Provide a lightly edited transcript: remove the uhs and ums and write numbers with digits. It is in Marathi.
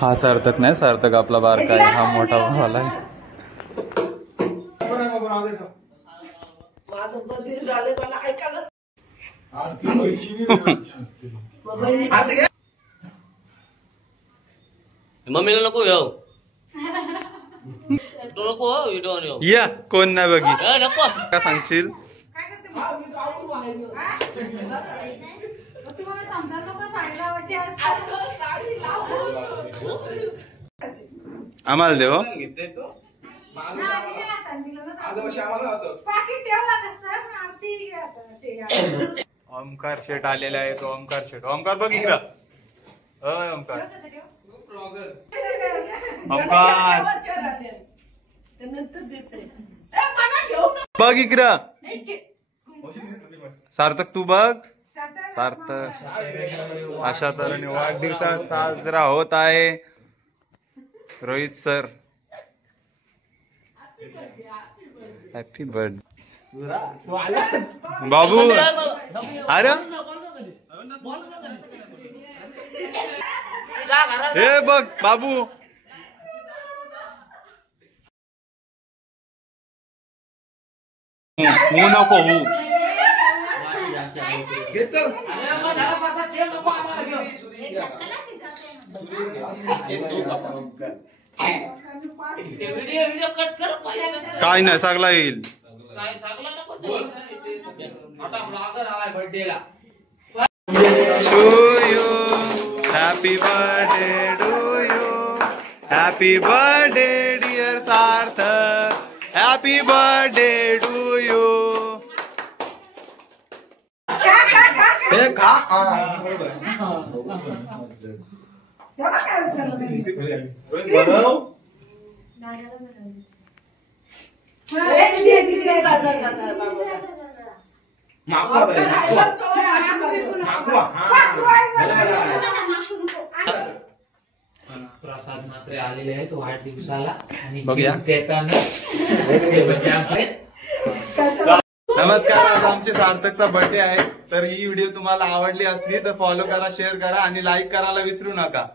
हा सार्थक नाही, सार्थक आपला बारका आहे, हा मोठा भावाला आहे. मम्मीला नको घेऊ नको व्हिडिओ या कोण नाही बघी नको काय सांगशील. आम्हाला देव ओमकार शेट आलेला आहे. तो ओमकार शेट. ओमकार बघ इकडं. ओमकार ओमकार बघ इकडं. सार्थक तू बघ. सार्थक अशा तऱ्हेने वाढदिवसात साजरा होत आहे. रोहित सर हॅपी बर्थडे बाबू. अरे हे बघ बाबू. हू नको हू. काय नाही सगळा येईल. To you happy birthday to you. Happy birthday dear Sarthak. Happy birthday to you. हे खा. प्रसाद मात्र आलेले आहेत वाढदिवसाला आणि बघूया. नमस्कार. आज आमचे सार्थकचा बर्थडे आहे. तर ही व्हिडिओ तुम्हाला आवडली असली तर फॉलो करा, शेअर करा आणि लाईक करायला विसरू नका.